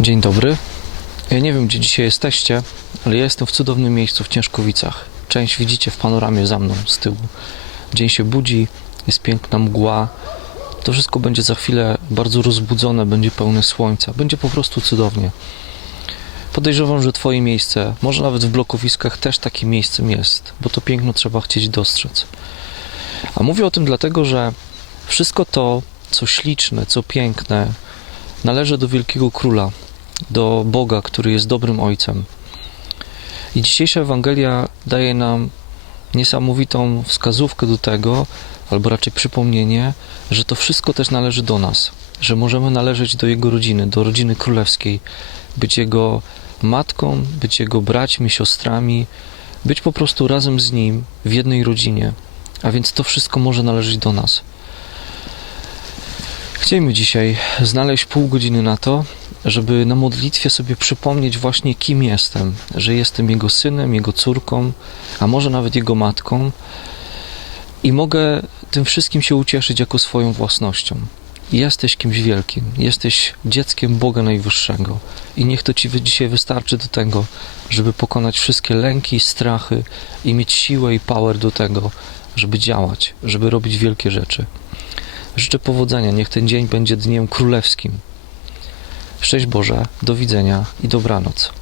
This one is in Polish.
Dzień dobry. Ja nie wiem, gdzie dzisiaj jesteście, ale ja jestem w cudownym miejscu w Ciężkowicach. Część widzicie w panoramie za mną z tyłu. Dzień się budzi, jest piękna mgła. To wszystko będzie za chwilę bardzo rozbudzone, będzie pełne słońca. Będzie po prostu cudownie. Podejrzewam, że Twoje miejsce, może nawet w blokowiskach też takim miejscem jest, bo to piękno trzeba chcieć dostrzec. A mówię o tym dlatego, że wszystko to, co śliczne, co piękne, należy do wielkiego króla, do Boga, który jest dobrym Ojcem. I dzisiejsza Ewangelia daje nam niesamowitą wskazówkę do tego, albo raczej przypomnienie, że to wszystko też należy do nas, że możemy należeć do Jego rodziny, do rodziny królewskiej, być Jego matką, być Jego braćmi, siostrami, być po prostu razem z Nim w jednej rodzinie. A więc to wszystko może należeć do nas. Chcielibyśmy dzisiaj znaleźć pół godziny na to, żeby na modlitwie sobie przypomnieć właśnie kim jestem, że jestem Jego synem, Jego córką, a może nawet Jego matką i mogę tym wszystkim się ucieszyć jako swoją własnością. Jesteś kimś wielkim, jesteś dzieckiem Boga Najwyższego i niech to Ci dzisiaj wystarczy do tego, żeby pokonać wszystkie lęki, strachy i mieć siłę i power do tego, żeby działać, żeby robić wielkie rzeczy. Życzę powodzenia, niech ten dzień będzie dniem królewskim. Szczęść Boże, do widzenia i dobranoc.